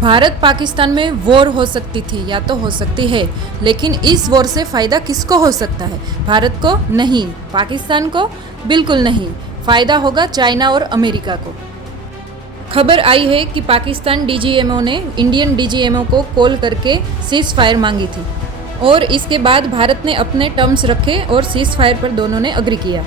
भारत पाकिस्तान में वॉर हो सकती थी या तो हो सकती है, लेकिन इस वॉर से फ़ायदा किसको हो सकता है? भारत को नहीं, पाकिस्तान को बिल्कुल नहीं। फ़ायदा होगा चाइना और अमेरिका को। खबर आई है कि पाकिस्तान डीजीएमओ ने इंडियन डीजीएमओ को कॉल करके सीज फायर मांगी थी और इसके बाद भारत ने अपने टर्म्स रखे और सीज फायर पर दोनों ने अग्री किया।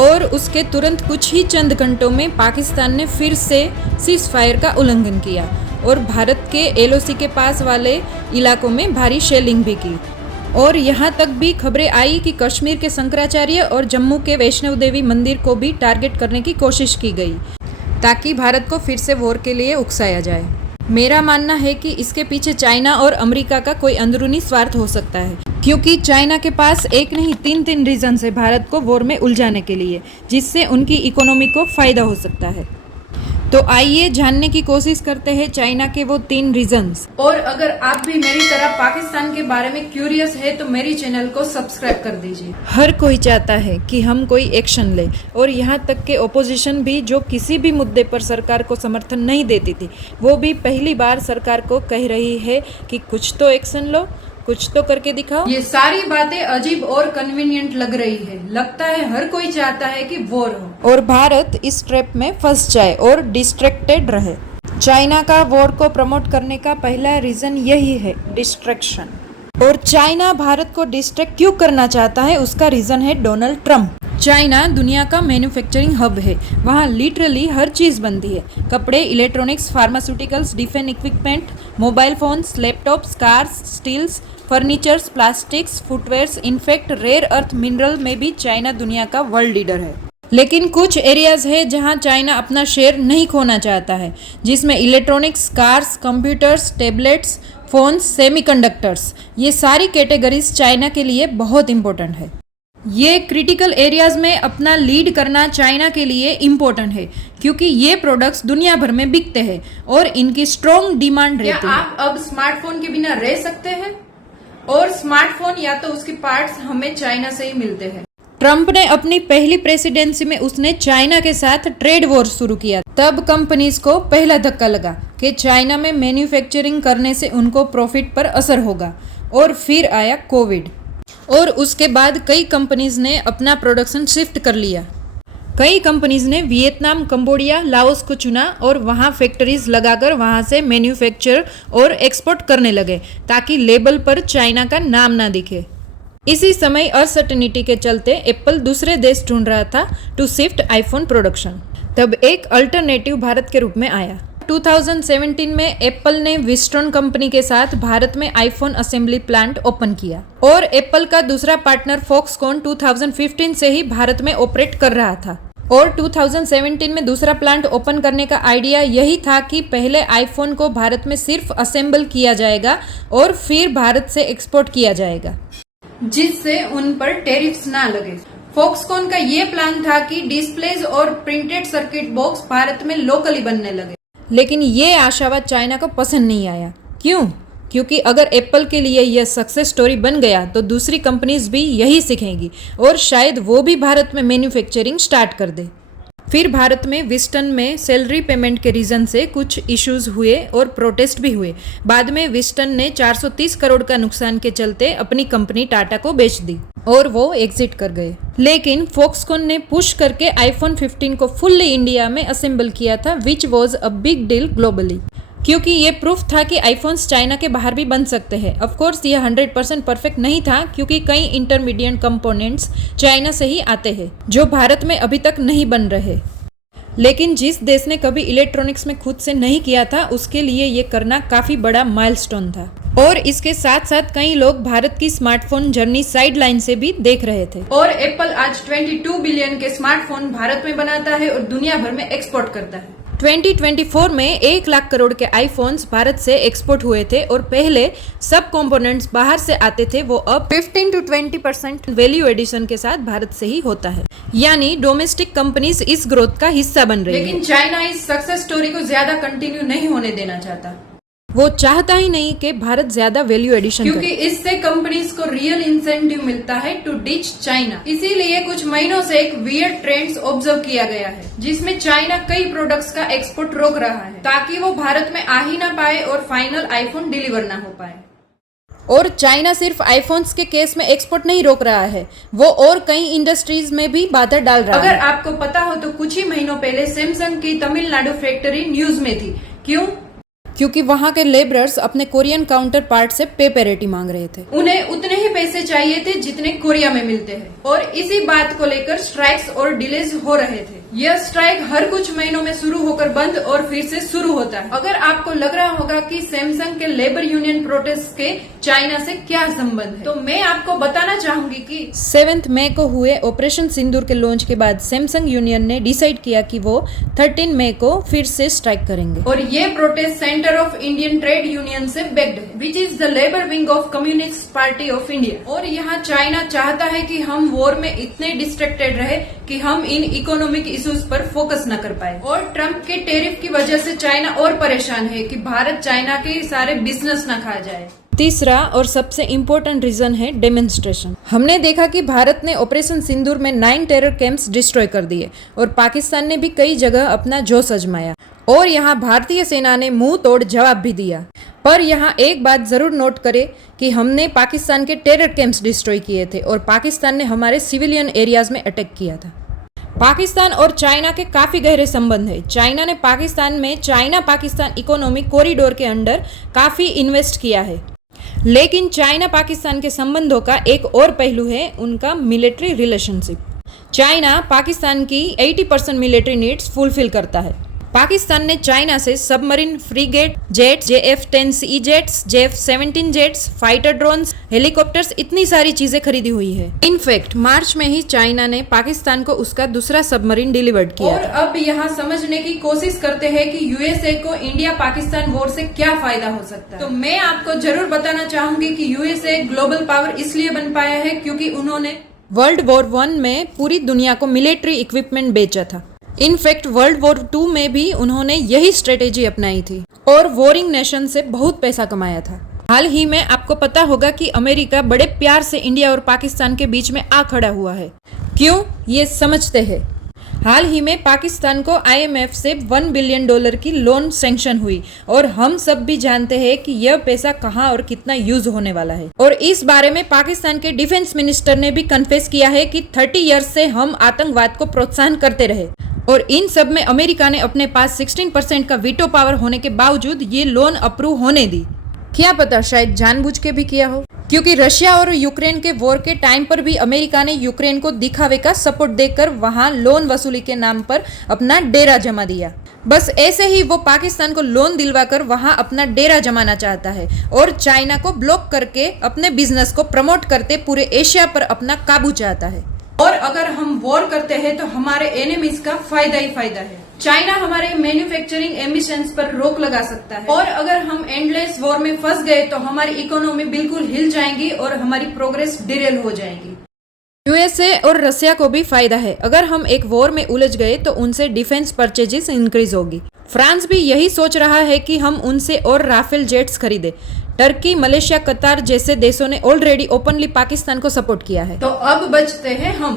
और उसके तुरंत कुछ ही चंद घंटों में पाकिस्तान ने फिर से सीज फायर का उल्लंघन किया और भारत के एलओसी के पास वाले इलाकों में भारी शेलिंग भी की। और यहाँ तक भी खबरें आई कि कश्मीर के शंकराचार्य और जम्मू के वैष्णव देवी मंदिर को भी टारगेट करने की कोशिश की गई ताकि भारत को फिर से वॉर के लिए उकसाया जाए। मेरा मानना है कि इसके पीछे चाइना और अमेरिका का कोई अंदरूनी स्वार्थ हो सकता है, क्योंकि चाइना के पास एक नहीं तीन रीजन है भारत को वॉर में उलझाने के लिए, जिससे उनकी इकोनॉमी को फायदा हो सकता है। तो आइए जानने की कोशिश करते हैं चाइना के वो 3 रीजंस। और अगर आप भी मेरी तरह पाकिस्तान के बारे में क्यूरियस है तो मेरी चैनल को सब्सक्राइब कर दीजिए। हर कोई चाहता है कि हम कोई एक्शन ले, और यहाँ तक के ओपोजिशन भी जो किसी भी मुद्दे पर सरकार को समर्थन नहीं देती थी, वो भी पहली बार सरकार को कह रही है कि कुछ तो एक्शन लो, कुछ तो करके दिखाओ। ये सारी बातें अजीब और कन्वीनियंट लग रही है। लगता है हर कोई चाहता है कि वॉर हो और भारत इस ट्रैप में फंस जाए और डिस्ट्रैक्टेड रहे। चाइना का वॉर को प्रमोट करने का पहला रीजन यही है, डिस्ट्रैक्शन। और चाइना भारत को डिस्ट्रैक्ट क्यों करना चाहता है, उसका रीजन है डोनाल्ड ट्रंप। चाइना दुनिया का मैन्युफैक्चरिंग हब है। वहाँ लिटरली हर चीज़ बनती है। कपड़े, electronics, pharmaceuticals, defence equipment, mobile phones, laptops, cars, steels, furnitures, plastics, footwears, in fact rare earth mineral में भी चाइना दुनिया का वर्ल्ड लीडर है। लेकिन कुछ एरियाज है जहां चाइना अपना शेयर नहीं खोना चाहता है, जिसमें electronics, cars, computers, tablets, phones, semiconductors, ये सारी कैटेगरीज चाइना के लिए बहुत इंपॉर्टेंट है। ये क्रिटिकल एरियाज में अपना लीड करना चाइना के लिए इम्पोर्टेंट है, क्योंकि ये प्रोडक्ट्स दुनिया भर में बिकते हैं और इनकी स्ट्रॉन्ग डिमांड रहती है। आप अब स्मार्टफोन के बिना रह सकते हैं? और स्मार्टफोन या तो उसके पार्ट्स हमें चाइना से ही मिलते हैं। ट्रंप ने अपनी पहली प्रेसिडेंसी में उसने चाइना के साथ ट्रेड वॉर शुरू किया। तब कंपनीज को पहला धक्का लगा कि चाइना में मैन्युफैक्चरिंग करने से उनको प्रॉफिट पर असर होगा। और फिर आया कोविड, और उसके बाद कई कंपनीज ने अपना प्रोडक्शन शिफ्ट कर लिया। कई कंपनीज ने वियतनाम, कंबोडिया, लाओस को चुना और वहाँ फैक्ट्रीज लगाकर वहाँ से मैन्युफैक्चर और एक्सपोर्ट करने लगे ताकि लेबल पर चाइना का नाम ना दिखे। इसी समय अनसर्टेनिटी के चलते एप्पल दूसरे देश ढूंढ रहा था टू शिफ्ट आईफोन प्रोडक्शन। तब एक अल्टरनेटिव भारत के रूप में आया। 2017 में एप्पल ने विस्टर्न कंपनी के साथ भारत में आईफोन असेंबली प्लांट ओपन किया, और एप्पल का दूसरा पार्टनर फॉक्सकॉन 2015 से ही भारत में ऑपरेट कर रहा था। और 2017 में दूसरा प्लांट ओपन करने का आइडिया यही था कि पहले आईफोन को भारत में सिर्फ असेंबल किया जाएगा और फिर भारत से एक्सपोर्ट किया जाएगा, जिससे उन पर टैरिफ्स ना लगे। फॉक्सकॉन का ये प्लान था कि डिस्प्लेज और प्रिंटेड सर्किट बॉक्स भारत में लोकली बनने लगे। लेकिन ये आशावाद चाइना को पसंद नहीं आया। क्यों? क्योंकि अगर एप्पल के लिए यह सक्सेस स्टोरी बन गया तो दूसरी कंपनीज भी यही सीखेंगी और शायद वो भी भारत में मैन्युफैक्चरिंग स्टार्ट कर दे। फिर भारत में विस्टन में सैलरी पेमेंट के रीजन से कुछ इश्यूज हुए और प्रोटेस्ट भी हुए। बाद में विस्टन ने 430 करोड़ का नुकसान के चलते अपनी कंपनी टाटा को बेच दी और वो एग्जिट कर गए। लेकिन फॉक्सकॉन ने पुश करके आईफोन 15 को फुल्ली इंडिया में असेंबल किया था, which was a big deal globally, क्योंकि ये प्रूफ था कि आईफोन्स चाइना के बाहर भी बन सकते हैं। ऑफ कोर्स यह 100% परफेक्ट नहीं था, क्योंकि कई इंटरमीडिएट कंपोनेंट्स चाइना से ही आते हैं जो भारत में अभी तक नहीं बन रहे। लेकिन जिस देश ने कभी इलेक्ट्रॉनिक्स में खुद से नहीं किया था, उसके लिए ये करना काफी बड़ा माइलस्टोन था। और इसके साथ साथ कई लोग भारत की स्मार्टफोन जर्नी साइड लाइन से भी देख रहे थे। और एप्पल आज 22 बिलियन के स्मार्टफोन भारत में बनाता है और दुनिया भर में एक्सपोर्ट करता है। 2024 में 1 लाख करोड़ के आईफोन्स भारत से एक्सपोर्ट हुए थे, और पहले सब कंपोनेंट्स बाहर से आते थे, वो अब 15 to 20% वैल्यू एडिशन के साथ भारत से ही होता है। यानी डोमेस्टिक कंपनीज इस ग्रोथ का हिस्सा बन रही है। लेकिन चाइना इस सक्सेस स्टोरी को ज्यादा कंटिन्यू नहीं होने देना चाहता। वो चाहता ही नहीं कि भारत ज्यादा वैल्यू एडिशन क्योंकि इससे कंपनीज को रियल इंसेंटिव मिलता है टू डिच चाइना। इसीलिए कुछ महीनों से एक वियर्ड ट्रेंड्स ऑब्जर्व किया गया है, जिसमें चाइना कई प्रोडक्ट्स का एक्सपोर्ट रोक रहा है ताकि वो भारत में आ ही ना पाए और फाइनल आईफोन डिलीवर ना हो पाए। और चाइना सिर्फ आईफोन्स के केस में एक्सपोर्ट नहीं रोक रहा है, वो और कई इंडस्ट्रीज में भी बाधा डाल रहा है। अगर आपको पता हो तो कुछ ही महीनों पहले सैमसंग की तमिलनाडु फैक्ट्री न्यूज में थी। क्यों? क्योंकि वहाँ के लेबरर्स अपने कोरियन काउंटर पार्ट से पे पेरिटी मांग रहे थे। उन्हें उतने ही पैसे चाहिए थे जितने कोरिया में मिलते हैं, और इसी बात को लेकर स्ट्राइक्स और डिलेज हो रहे थे। यह स्ट्राइक हर कुछ महीनों में शुरू होकर बंद और फिर से शुरू होता है। अगर आपको लग रहा होगा कि सैमसंग के लेबर यूनियन प्रोटेस्ट के चाइना से क्या संबंध है, तो मैं आपको बताना चाहूंगी कि 7 मई को हुए ऑपरेशन सिंदूर के लॉन्च के बाद सैमसंग यूनियन ने डिसाइड किया कि वो 13 मई को फिर से स्ट्राइक करेंगे। और ये protest centre of Indian trade union से बैक्ड है, which is the labour wing of communist party of India. और यहाँ चाइना चाहता है कि हम वॉर में इतने डिस्ट्रैक्टेड रहे कि हम इन इकोनॉमिक इश्यूज पर फोकस न कर पाए। और ट्रम्प के टेरिफ की वजह से चाइना और परेशान है कि भारत चाइना के सारे बिजनेस न खा जाए। तीसरा और सबसे इम्पोर्टेंट रीजन है डेमोन्स्ट्रेशन। हमने देखा कि भारत ने ऑपरेशन सिंदूर में 9 टेरर कैंप्स डिस्ट्रॉय कर दिए और पाकिस्तान ने भी कई जगह अपना जोश आजमाया, और यहाँ भारतीय सेना ने मुंह तोड़ जवाब भी दिया। पर यहाँ एक बात जरूर नोट करें कि हमने पाकिस्तान के टेरर कैंप्स डिस्ट्रॉय किए थे और पाकिस्तान ने हमारे सिविलियन एरियाज में अटैक किया था। पाकिस्तान और चाइना के काफी गहरे संबंध है। चाइना ने पाकिस्तान में चाइना पाकिस्तान इकोनॉमिक कॉरिडोर के अंडर काफी इन्वेस्ट किया है, लेकिन चाइना पाकिस्तान के संबंधों का एक और पहलू है उनका मिलिट्री रिलेशनशिप। चाइना पाकिस्तान की 80% मिलिट्री नीड्स फुलफिल करता है। पाकिस्तान ने चाइना से submarine, freight, jets, JF-10C jets, JF-17 jets, fighter drones, helicopters, इतनी सारी चीजें खरीदी हुई है। इनफैक्ट मार्च में ही चाइना ने पाकिस्तान को उसका दूसरा सबमरीन डिलीवर्ड किया। और अब यहाँ समझने की कोशिश करते हैं कि यूएसए को इंडिया पाकिस्तान वॉर से क्या फायदा हो सकता है। तो मैं आपको जरूर बताना चाहूंगी कि यूएसए ग्लोबल पावर इसलिए बन पाया है क्योंकि उन्होंने वर्ल्ड वॉर 1 में पूरी दुनिया को मिलिट्री इक्विपमेंट बेचा था। इनफैक्ट वर्ल्ड वॉर 2 में भी उन्होंने यही स्ट्रेटेजी अपनाई थी और वॉरिंग नेशन से बहुत पैसा कमाया था। हाल ही में आपको पता होगा कि अमेरिका बड़े प्यार से इंडिया और पाकिस्तान के बीच में आ खड़ा हुआ है। क्यों? ये समझते हैं। हाल ही में पाकिस्तान को IMF से $1 बिलियन की लोन सैंक्शन हुई और हम सब भी जानते हैं कि यह पैसा कहां और कितना यूज होने वाला है। और इस बारे में पाकिस्तान के डिफेंस मिनिस्टर ने भी कन्फेस किया है कि 30 ईयर्स से हम आतंकवाद को प्रोत्साहन करते रहे और इन सब में अमेरिका ने अपने पास 16% का वीटो पावर होने के बावजूद ये लोन अप्रूव होने दी। क्या पता शायद जानबूझ के भी किया हो, क्योंकि रशिया और यूक्रेन के वॉर के टाइम पर भी अमेरिका ने यूक्रेन को दिखावे का सपोर्ट देकर वहां लोन वसूली के नाम पर अपना डेरा जमा दिया। बस ऐसे ही वो पाकिस्तान को लोन दिलवाकर वहां अपना डेरा जमाना चाहता है और चाइना को ब्लॉक करके अपने बिजनेस को प्रमोट करते पूरे एशिया पर अपना काबू चाहता है। और अगर हम वॉर करते हैं तो हमारे एनिमीज का फायदा ही फायदा है। चाइना हमारे मैन्युफैक्चरिंग एमिशंस पर रोक लगा सकता है, और अगर हम एंडलेस वॉर में फंस गए तो हमारी इकोनॉमी बिल्कुल हिल जाएगी और हमारी प्रोग्रेस डिरेल हो जाएगी। यूएसए और रशिया को भी फायदा है। अगर हम एक वॉर में उलझ गए तो उनसे डिफेंस परचेजेस इंक्रीज होगी। फ्रांस भी यही सोच रहा है कि हम उनसे और राफेल जेट्स खरीदे। टर्की, मलेशिया, कतार जैसे देशों ने ऑलरेडी ओपनली पाकिस्तान को सपोर्ट किया है। तो अब बचते हैं हम।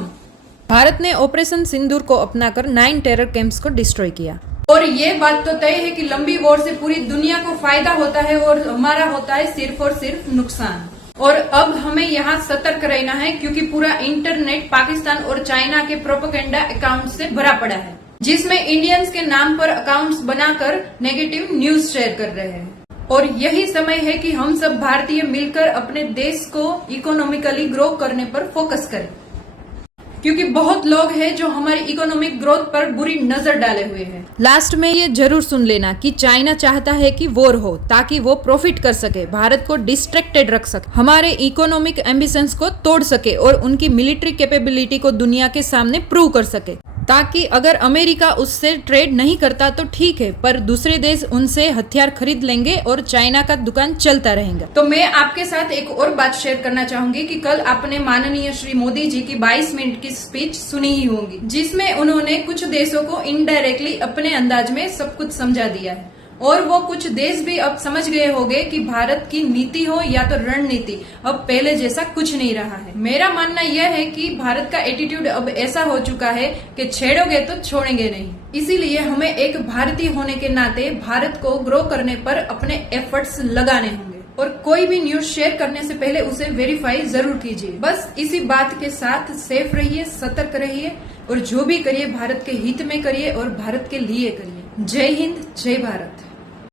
भारत ने ऑपरेशन सिंदूर को अपनाकर 9 टेरर कैंप्स को डिस्ट्रॉय किया। और ये बात तो तय है कि लंबी वॉर से पूरी दुनिया को फायदा होता है और हमारा होता है सिर्फ और सिर्फ नुकसान। और अब हमें यहाँ सतर्क रहना है क्योंकि पूरा इंटरनेट पाकिस्तान और चाइना के प्रोपेगेंडा अकाउंट से भरा पड़ा है, जिसमें इंडियंस के नाम पर अकाउंट्स बनाकर नेगेटिव न्यूज शेयर कर रहे हैं। और यही समय है कि हम सब भारतीय मिलकर अपने देश को इकोनॉमिकली ग्रो करने पर फोकस करें, क्योंकि बहुत लोग हैं जो हमारी इकोनॉमिक ग्रोथ पर बुरी नजर डाले हुए हैं। लास्ट में ये जरूर सुन लेना कि चाइना चाहता है कि वॉर हो ताकि वो प्रॉफिट कर सके, भारत को डिस्ट्रैक्टेड रख सके, हमारे इकोनॉमिक एम्बिशंस को तोड़ सके और उनकी मिलिट्री कैपेबिलिटी को दुनिया के सामने प्रूव कर सके, ताकि अगर अमेरिका उससे ट्रेड नहीं करता तो ठीक है, पर दूसरे देश उनसे हथियार खरीद लेंगे और चाइना का दुकान चलता रहेगा। तो मैं आपके साथ एक और बात शेयर करना चाहूंगी कि कल आपने माननीय श्री मोदी जी की 22 मिनट की स्पीच सुनी ही होगी, जिसमें उन्होंने कुछ देशों को इनडायरेक्टली अपने अंदाज में सब कुछ समझा दिया है। और वो कुछ देश भी अब समझ गए होंगे कि भारत की नीति हो या तो रणनीति, अब पहले जैसा कुछ नहीं रहा है। मेरा मानना यह है कि भारत का एटीट्यूड अब ऐसा हो चुका है कि छेड़ोगे तो छोड़ेंगे नहीं। इसीलिए हमें एक भारतीय होने के नाते भारत को ग्रो करने पर अपने एफर्ट्स लगाने होंगे और कोई भी न्यूज शेयर करने से पहले उसे वेरीफाई जरूर कीजिए। बस इसी बात के साथ सेफ रहिए, सतर्क रहिए और जो भी करिए भारत के हित में करिए और भारत के लिए करिए। जय हिंद, जय भारत।